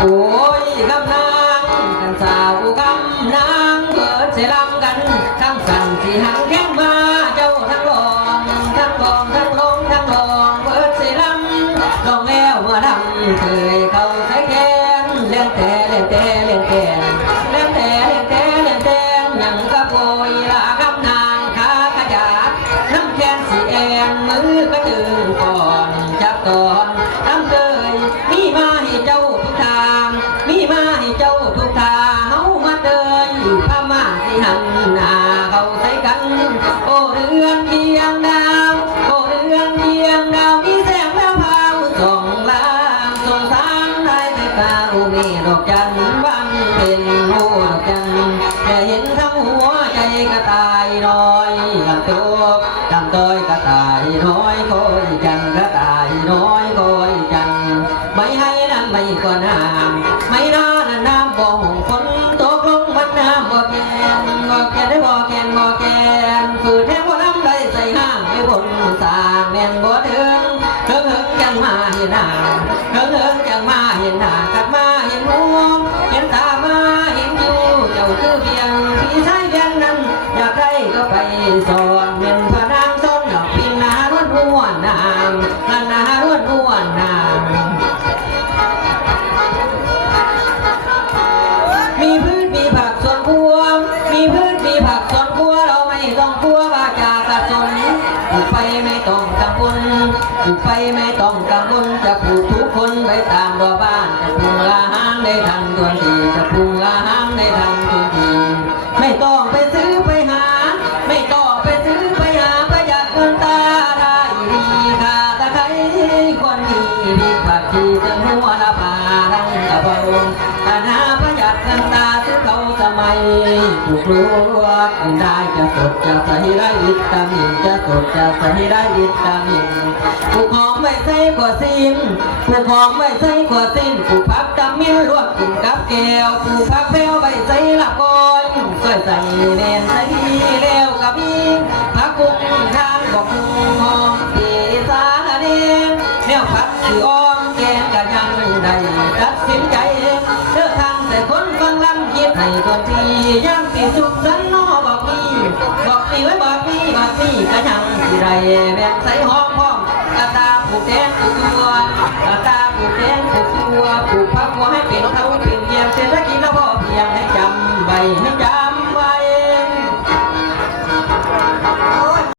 โอ้ยกำนางกันสาวกำนางเกิดเสียลำกันทั้งสั่นที่หันแข้งมาเจ้าทั้งลองทั้งลองทั้งลงทั้งลองเกิดเสียลำลองแล้วเมื่อดำเคยเข้าใส่แกนเล่นแต่เล่นแต่เล่นแต่เล่นแต่เล่นแต่เล่นแต่ยังกะโกยละกำนางขาขยับน้ำแค้นสีแอนมือกระตึงก่อนจับตอนน้ำเตยมีมาให้เจ้าทุกทางมีมาให้เจ้าทุกทาเฮามาเดินอยู่พม่าที่หันหน้าเข้าใส่กันโอ้เรือนเพียงดาวโอ้เรือนเพียงดาวมีแสงแววพาวส่องลางส่องสางได้แต่ตาโอ้มีดอกจันทร์วันเป็นโอ้ดอกจันทร์แต่เห็นทั้งหัวใจกระต่ายน้อยลำตัวลำต้อยกระต่ายน้อยคอยจันกระต่ายน้อยคอยจันไม่ให้นั้นไม่ก็น้ำไม่น่านั้นน้ำบ่หงฝนตกลงมันน้ำบ่แกนบ่แกนได้บ่แกนบ่แกนฝืนแห้งบ่น้ำได้ใส่ห้างไม่บนสางแม่นบ่ถึงเฮิงเฮิงจังมาเห็นหน้าเฮิงเฮิงจังมาเห็นหน้ากัดมาเห็นหัวเห็นตามาเห็นอยู่เจ้าคือเพียงพี่ชายเพียงนั้นอยากได้ก็ไปสอนเป็นพระนางซ้อนดอกพินนาล้วนล้วนนางลันนาล้วนล้วนนางมีพืชมีผักสวนครัวมีพืชมีผักสวนครัวเราไม่ต้องกลัวว่าจะขัดสนปลูกไปไม่ต้องกังวลปลูกไปไม่ต้องกังวลจะปลูกทุกคนไปตามรั้วบ้านจะปลูกอาหารได้ทันทันทีจะปลูกอาหารได้ทันทันทีไม่ต้องไปซื้อไปหาไม่ต้องไปซื้อไปหาประหยัดเงินตาได้ดีค่าตะไคร้คนมีดีผักชีจะหัวละพาทั้งกระเป๋าอาณาประหยัดเงินตาซื้อเขาสมัยปลูกลูกกินได้จะสดจะใส่ได้วิตามินจะสดจะใส่ได้วิตามินปลูกหอมไม่ใส่กว่าสิ้นปลูกหอมไม่ใส่กว่าสิ้นปลูกผักตำมิ้นลวกกินกับแก้วปลูกผักแพรวไม่ใส่ละก้อนใส่ใส่แนนใส่แล้วกับพี่ผักกุ้งทางบอกกุ้งหอมปีสาเดนแนวผัดคืออ้อมแกงกะยังได้ตัดสินใจเลือกทางแต่คนฟังลำคิดให้ตัวทีย่างปีสุกสันนอบอกพี่ไว้บอกพี่กะยังที่ไรแบ่งใส่หอมพร้อมกะตาผูกแดงผูก